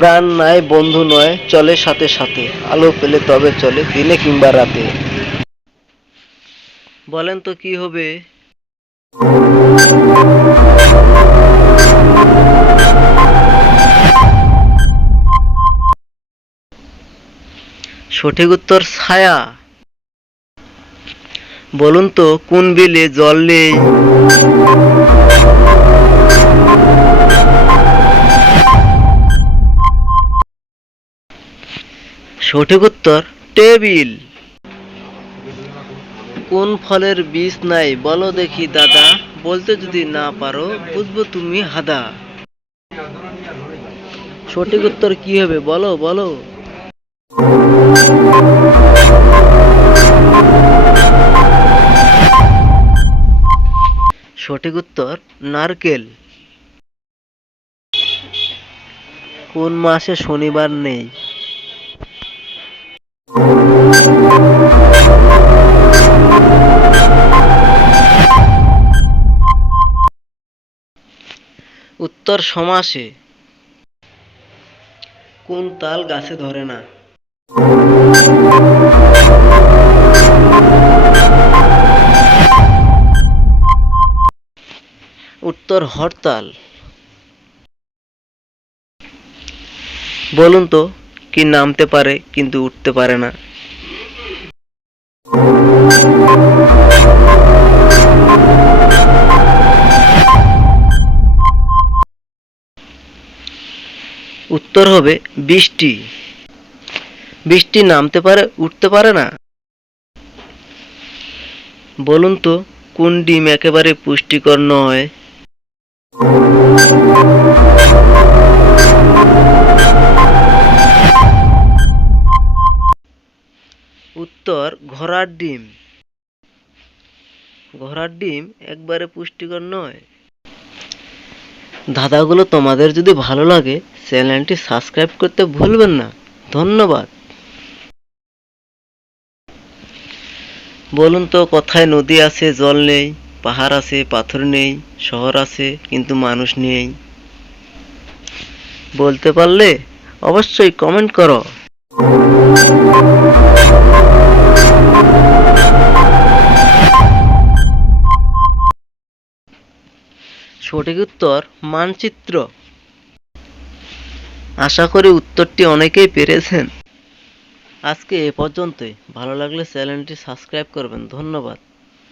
প্রাণ নাই বন্ধু নয়, চলে সাথে সাথে, আলো পেলে তবে চলে, দিনে কিংবা রাতে। বলেন তো কি হবে? সঠিক উত্তর ছায়া। বলুন তো কোন বিলে জল নেই? সঠিক উত্তর টেবিল। কোন ফলের বীজ নাই বলো দেখি দাদা, বলতে যদি না পারো বুঝবো তুমি হাদা। সঠিক উত্তর কি হবে বলো বলো? সঠিক উত্তর নারকেল। কোন মাসে শনিবার নেই? উত্তর সমাসে। কোন তাল গাছে ধরে না? উত্তর হরতাল। বলুন তো কি নামতে পারে কিন্তু উঠতে পারে না? উত্তর হবে বৃষ্টি। বৃষ্টি নামতে পারে উঠতে পারে না। বলুন তো কোন ডিম একেবারে পুষ্টিকর নয়? উত্তর ঘোড়ার ডিম। ঘোড়ার ডিম একবারে পুষ্টিকর নয়। ধাঁধাগুলো তোমাদের যদি ভালো লাগে চ্যানেলটি সাবস্ক্রাইব করতে ভুলবেন না। ধন্যবাদ। বলুন তো কোথায় নদী আছে জল নেই, পাহাড় আছে পাথর নেই, শহর আছে কিন্তু মানুষ নেই? বলতে পারলে অবশ্যই কমেন্ট করো। সঠিক উত্তর মানচিত্র। আশা করি উত্তরটি অনেকেই পেরেছেন। আজকে এ পর্যন্তই। ভালো লাগলে চ্যানেলটি সাবস্ক্রাইব করবেন। ধন্যবাদ।